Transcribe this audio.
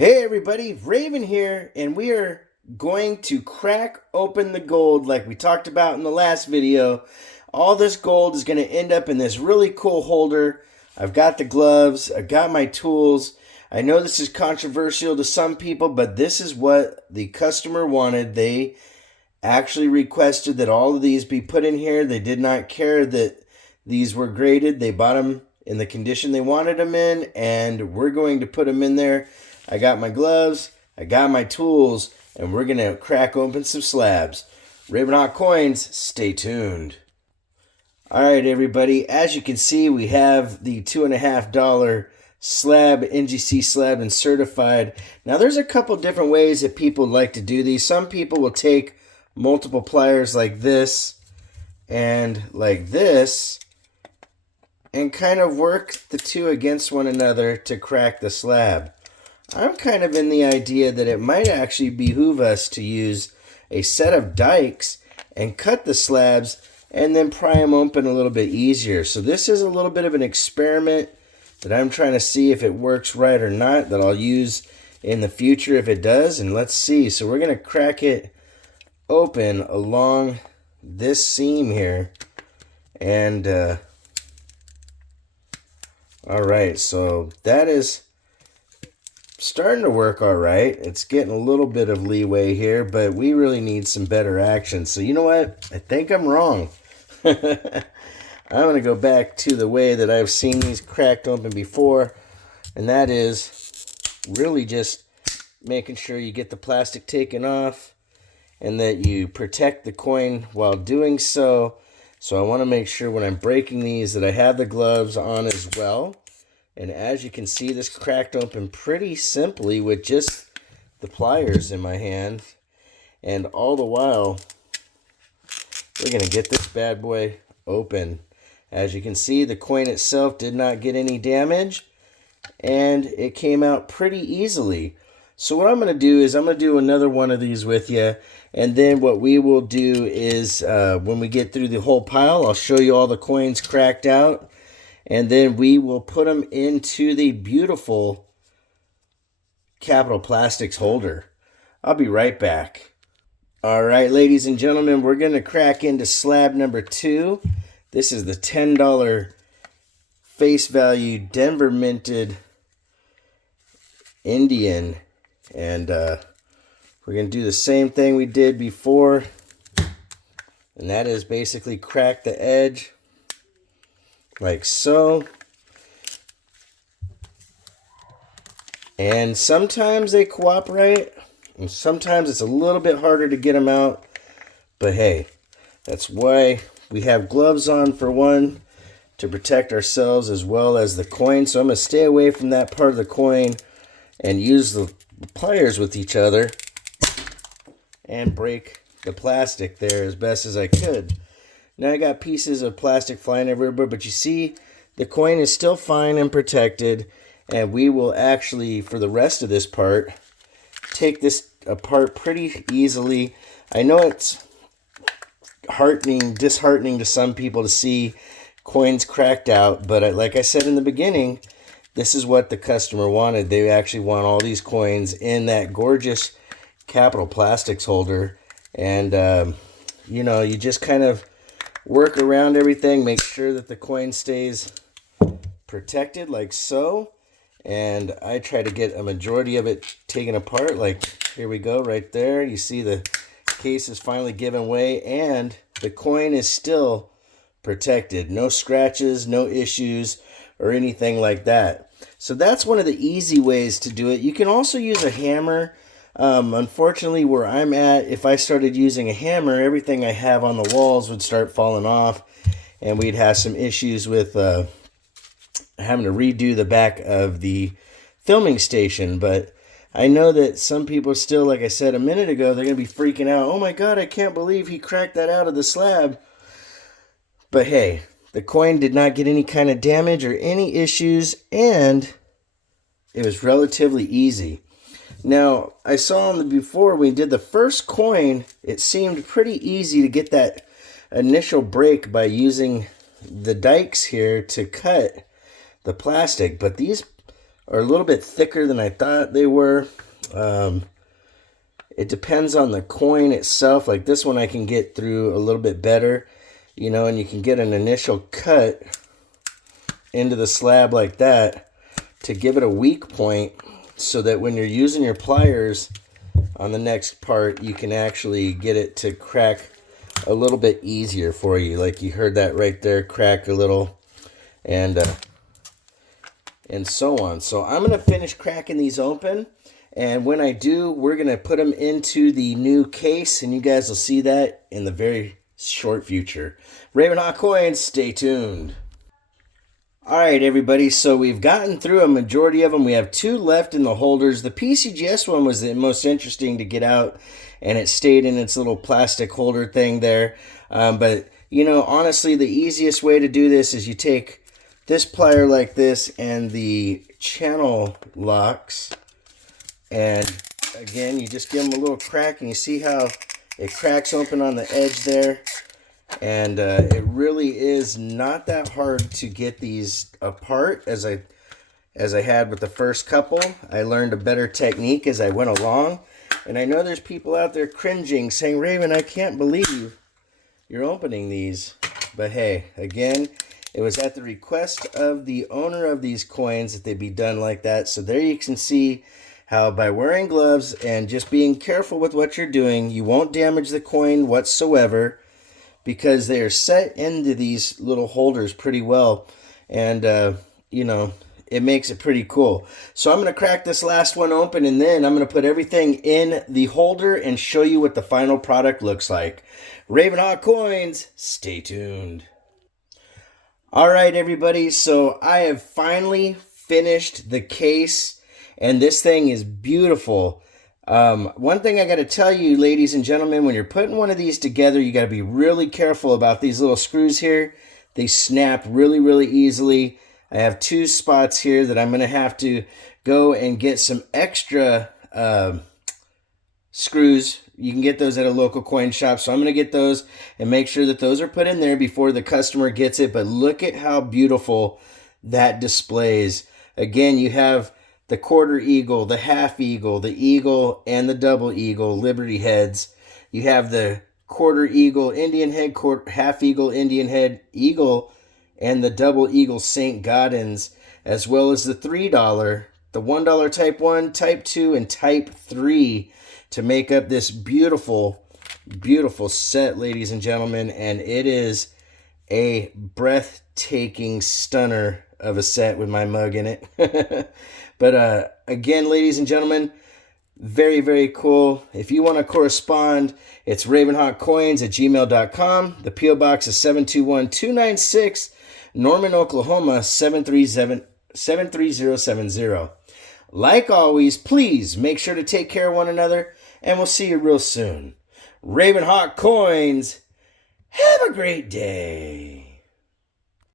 Hey everybody, Raven here, and we are going to crack open the gold like we talked about in the last video. All this gold is going to end up in this really cool holder. I've got the gloves, I've got my tools. I know this is controversial to some people, but this is what the customer wanted. They actually requested that all of these be put in here. They did not care that these were graded. They bought them in the condition they wanted them in, and we're going to put them in there. I got my gloves, I got my tools, and we're going to crack open some slabs. Raven Hawk Coins, stay tuned. Alright everybody, as you can see, we have the $2.50 slab, NGC slab and certified. Now there's a couple different ways that people like to do these. Some people will take multiple pliers like this and like this and kind of work the two against one another to crack the slab. I'm kind of in the idea that it might actually behoove us to use a set of dikes and cut the slabs and then pry them open a little bit easier. So this is a little bit of an experiment that I'm trying to see if it works right or not, that I'll use in the future if it does, and let's see. So we're going to crack it open along this seam here, and all right, so that is starting to work all right. It's getting a little bit of leeway here, but we really need some better action. So you know what? I think I'm wrong. I'm going to go back to the way that I've seen these cracked open before, and that is really just making sure you get the plastic taken off and that you protect the coin while doing so. So I want to make sure when I'm breaking these that I have the gloves on as well. And as you can see, this cracked open pretty simply with just the pliers in my hand. And all the while, we're going to get this bad boy open. As you can see, the coin itself did not get any damage, and it came out pretty easily. So what I'm going to do is I'm going to do another one of these with you. And then what we will do is when we get through the whole pile, I'll show you all the coins cracked out. And then we will put them into the beautiful Capital Plastics holder. I'll be right back. All right, ladies and gentlemen, we're going to crack into slab number 2. This is the $10 face value Denver minted Indian. And we're going to do the same thing we did before. And that is basically crack the edge like so. And sometimes they cooperate, and sometimes it's a little bit harder to get them out. But hey, that's why we have gloves on, for one, to protect ourselves as well as the coin. So I'm going to stay away from that part of the coin and use the pliers with each other and break the plastic there as best as I could. Now I got pieces of plastic flying everywhere, but you see the coin is still fine and protected, and we will actually, for the rest of this part, take this apart pretty easily. I know it's disheartening to some people to see coins cracked out, but like I said in the beginning, this is what the customer wanted. They actually want all these coins in that gorgeous Capital Plastics holder, and you know, you just kind of work around everything, make sure that the coin stays protected like so. And I try to get a majority of it taken apart. Like, here we go, right there. You see the case is finally given way, and the coin is still protected. No scratches, no issues, or anything like that. So that's one of the easy ways to do it. You can also use a hammer. Unfortunately, where I'm at, if I started using a hammer, everything I have on the walls would start falling off, and we'd have some issues with having to redo the back of the filming station. But I know that some people still, like I said a minute ago, they're going to be freaking out. Oh my God, I can't believe he cracked that out of the slab. But hey, the coin did not get any kind of damage or any issues, and it was relatively easy. Now, I saw before we did the first coin, it seemed pretty easy to get that initial break by using the dikes here to cut the plastic, but these are a little bit thicker than I thought they were. It depends on the coin itself. Like this one I can get through a little bit better, you know, and you can get an initial cut into the slab like that to give it a weak point so that when you're using your pliers on the next part, you can actually get it to crack a little bit easier for you. Like you heard that right there, crack a little, and so on. So I'm going to finish cracking these open. And when I do, we're going to put them into the new case, and you guys will see that in the very short future. Ravenhawk Coins, stay tuned. All right, everybody, so we've gotten through a majority of them. We have 2 left in the holders. The PCGS one was the most interesting to get out, and it stayed in its little plastic holder thing there. But, you know, honestly, the easiest way to do this is you take this plier like this and the channel locks, and again, you just give them a little crack, and you see how it cracks open on the edge there. And it really is not that hard to get these apart as I had with the first couple. I learned a better technique as I went along. And I know there's people out there cringing, saying, Raven, I can't believe you're opening these. But hey, again, it was at the request of the owner of these coins that they be done like that. So there you can see how by wearing gloves and just being careful with what you're doing, you won't damage the coin whatsoever, because they are set into these little holders pretty well. And, you know, it makes it pretty cool. So I'm going to crack this last one open, and then I'm going to put everything in the holder and show you what the final product looks like. Ravenhawk Coins, stay tuned. All right, everybody, so I have finally finished the case, and this thing is beautiful. One thing I got to tell you, ladies and gentlemen, when you're putting one of these together, you got to be really careful about these little screws here. They snap really, really easily. I have 2 spots here that I'm going to have to go and get some extra screws. You can get those at a local coin shop, so I'm going to get those and make sure that those are put in there before the customer gets it. But look at how beautiful that displays. Again, you have the quarter eagle, the half eagle, the eagle, and the double eagle, Liberty heads. You have the quarter eagle, Indian head, half eagle, Indian head, eagle, and the double eagle St. Gaudens, as well as the $3, the $1 type 1, type 2, and type 3 to make up this beautiful, beautiful set, ladies and gentlemen. And it is a breathtaking stunner of a set with my mug in it. But again, ladies and gentlemen, very, very cool. If you want to correspond, it's ravenhawkcoins@gmail.com. The P.O. Box is 721-296, Norman, Oklahoma, 73070. Like always, please make sure to take care of one another, and we'll see you real soon. Ravenhawk Coins, have a great day.